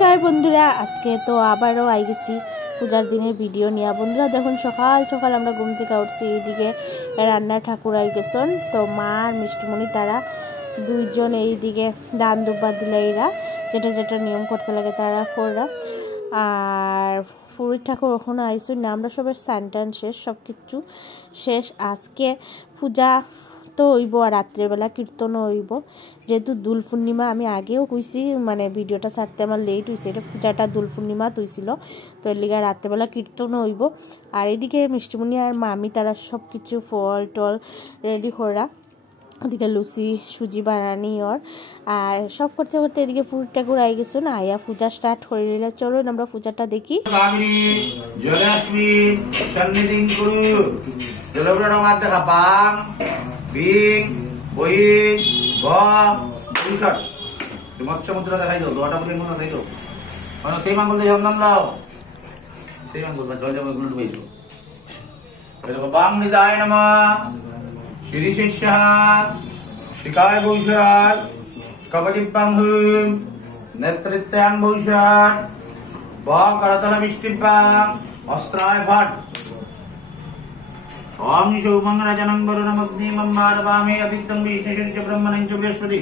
নমস্কার বন্ধুরা, আজকে তো আবারও আই গেছি পূজার দিনের ভিডিও নিয়ে। বন্ধুরা দেখুন, সকাল সকাল আমরা ঘুম থেকে উঠছি, এইদিকে রান্নার ঠাকুর আই গেছেন। তো মা আর মিষ্টিমণি তারা দুইজন এইদিকে দান দুব্বার দিলে, এরা যেটা যেটা নিয়ম করতে লাগে তারা কররা। আর পুরীর ঠাকুর ওখানে আইসুন না, আমরা সবাই স্নান শেষ, সব কিছু শেষ। আজকে পূজা তো হইব আর রাত্রেবেলা কীর্তনও হইব, যেহেতু দোল পূর্ণিমা। আমি আগেও কইছি, মানে ভিডিওটা ছাড়তে আমার লেট হয়েছে, এটা পূজাটা দোল পূর্ণিমা তৈছিল, তো এর লিগে রাত্রেবেলা কীর্তনও হইব। আর এদিকে মিষ্টিমণি আর মামি তারা সব কিছু ফল টল রেডি করা, ওদিকে লুচি সুজি বানানি আর সব করতে করতে এদিকে পুরীর ঠাকুর আই গেছো না, আয়া পূজা স্টার্ট করে নিলে। চলো আমরা পূজাটা দেখি। মৎস্য মুদ্রা দেখাই দাও, দোয়াটা পরে এমন দেখাই দাও, মানে সেই মাঙ্গল দিয়ে সন্ধান দাও, সেই মাঙ্গল জল জল গুলো ডুবাইছো। এরকম বাং নিদায় নমঃ শ্রী শিষ্য শিকায় ভূষণ কবটিপাং হুম নেতৃত্বাং ভূষণ ব করতল মিষ্টিপাং অস্ত্রায় ভট ओम शोभंगरजनं वरुणमग्निमं मारवामे अदित्यं विष्णुं च ब्रह्मणं च बृहस्पति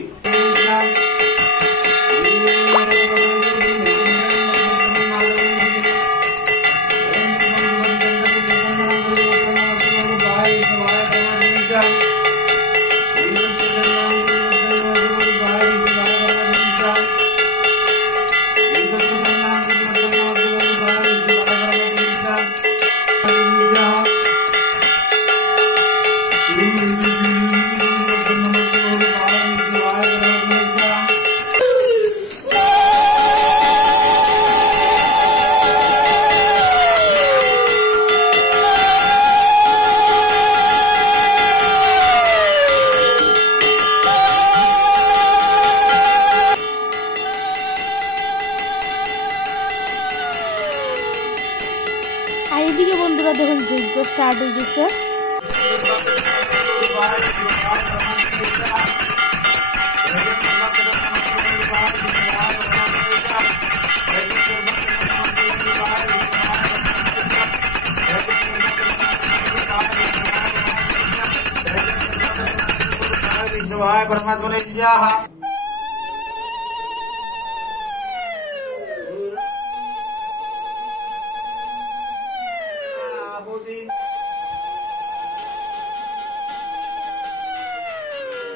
এইদিকে বন্ধুরা দেখুন যজ্ঞ স্টার্ট হয়ে গেছে।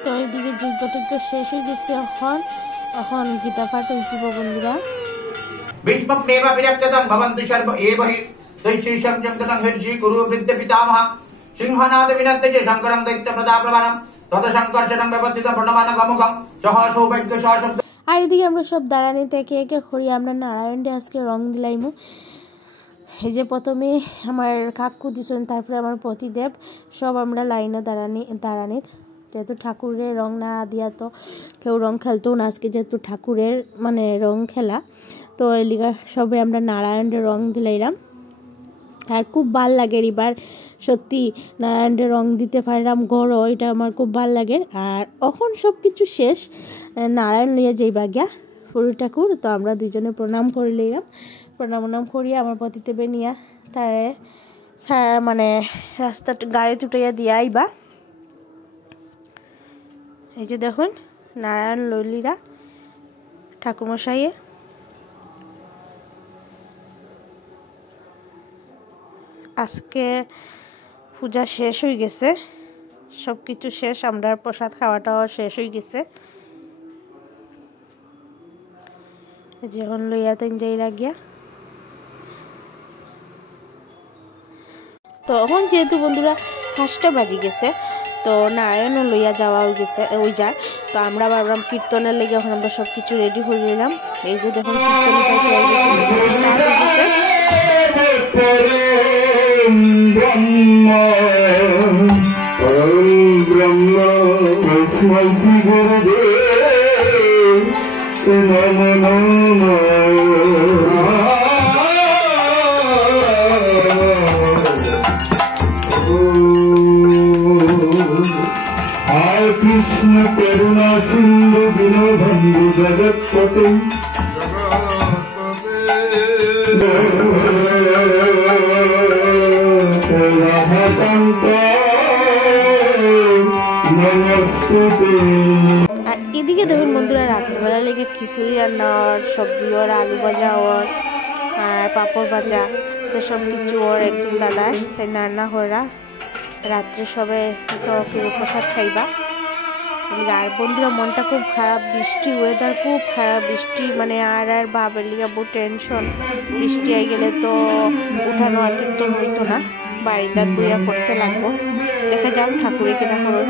তো এইদিকে যজ্ঞটজ্ঞ শেষ হয়ে গেছে, এখন গীতা পাঠ হয়েছে বন্ধুরা। ভীষ্মমেব বিরক্তং ভবন্তি সর্ব এব হি দৈত্যং জগদং হর্ষি গুরু বৃদ্ধ পিতামহ সিংহনাদ বিনদ্যে শঙ্করং দৈত্য প্রদাপ্রমাণম তদ সংকর্ষণং ব্যবস্থিতং প্রণমান গমুখং সহ সৌভাগ্য সশব্দ। আর এদিকে আমরা সব দাঁড়ানি থেকে একে করি, আমরা নারায়ণে আজকে রং দিলাইমু। এই যে প্রথমে আমার কাকু দিছেন, তারপরে আমার পতিদেব, সব আমরা লাইনে দাঁড়ানি যেহেতু ঠাকুরের রং না দিয়া তো কেউ রং খেলতো না, আজকে যেহেতু ঠাকুরের মানে রং খেলা, তো এলিগা সবে আমরা নারায়ণের রং দিলাইলাম। আর খুব ভাল লাগে এবার সত্যি নারায়ণের রং দিতে পারলাম গড়, এটা আমার খুব ভাল লাগে। আর এখন সব কিছু শেষ, নারায়ণ লইয়া যাই বাগিয়া পুরী ঠাকুর, তো আমরা দুইজনে প্রণাম করে লইলাম। প্রণাম করিয়া আমার পতিতে বেনিয়া তারে মানে রাস্তা গাড়ি টুটাইয়া দিয়া আইবা। এই যে দেখুন নারায়ণ ললিরা ঠাকুরমশাইয়ে আজকে পূজা শেষ হয়ে গেছে, সব কিছু শেষ, আমরা প্রসাদ খাওয়াটাও শেষ হয়ে গেছে। যখন লইয়া তেন যাই লাগিয়া, তো এখন যেহেতু বন্ধুরা 5টা বাজি গেছে, তো নারায়ণও লইয়া যাওয়া হয়ে গেছে ওই যার, তো আমরা ভাবলাম কীর্তনের লেগে এখন আমরা সব কিছু রেডি হয়ে নিলাম। এই যে দেখুন कृष्ण करुणा सिंधु दीनबंधु जगत्पते খিচুড়ি রান্না ওর, সবজি ওর, আলু ভাজা ওর, আর পাঁপড় ভাজা, তো সব কিছু ওর একজন দাদার রান্না করা। রাত্রে সবে তো প্রসাদ খাইবা। আর বন্ধুরা মনটা খুব খারাপ, বৃষ্টি ওয়েদার খুব খারাপ, বৃষ্টি মানে আর বাবার লিগা বহু টেনশন। বৃষ্টি আই গেলে তো উঠানো আর কিন্তু হইতো না, বাড়িটা দুইয়া করতে লাগবো। দেখা যাক ঠাকুরে কেনা করুন।